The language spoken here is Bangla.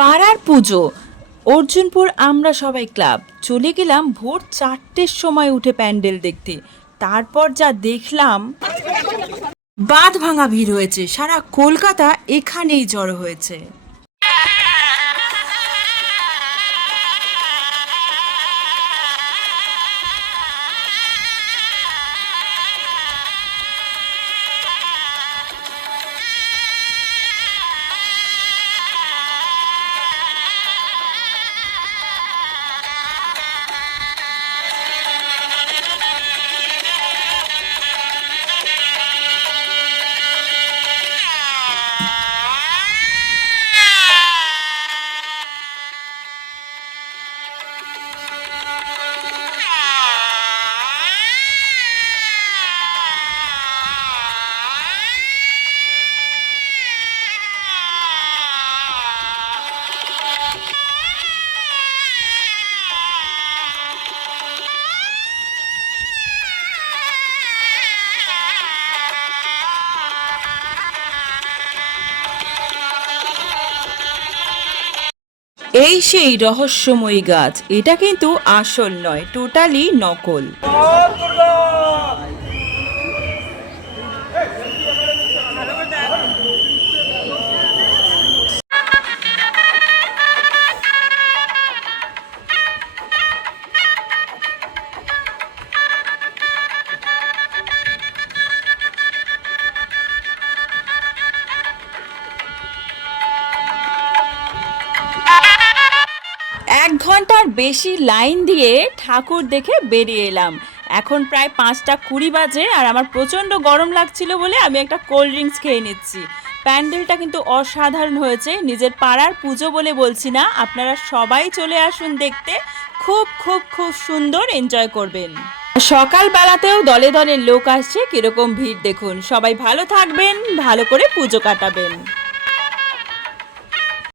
পাড়ার পুজো। অর্জুনপুর আমরা সবাই ক্লাব। চলে গেলাম ভোর চারটের সময় উঠে প্যান্ডেল দেখতে। তারপর যা দেখলাম বাঁধ ভাঙা ভিড় হয়েছে। সারা কলকাতা এখানেই জড়ো হয়েছে। এই সেই রহস্যময়ী গাছ এটা কিন্তু আসল নয় টোটালি নকল। এক ঘণ্টার বেশি লাইন দিয়ে ঠাকুর দেখে বেরিয়ে এলাম। এখন প্রায় পাঁচটা কুড়ি বাজে আর আমার প্রচণ্ড গরম লাগছিল বলে আমি একটা কোল্ড ড্রিঙ্কস খেয়ে নিচ্ছি। প্যান্ডেলটা কিন্তু অসাধারণ হয়েছে, নিজের পাড়ার পুজো বলে বলছি না, আপনারা সবাই চলে আসুন দেখতে। খুব খুব খুব সুন্দর এনজয় করবেন। সকালবেলাতেও দলে দলে লোক আসছে, কীরকম ভিড় দেখুন। সবাই ভালো থাকবেন, ভালো করে পুজো কাটাবেন।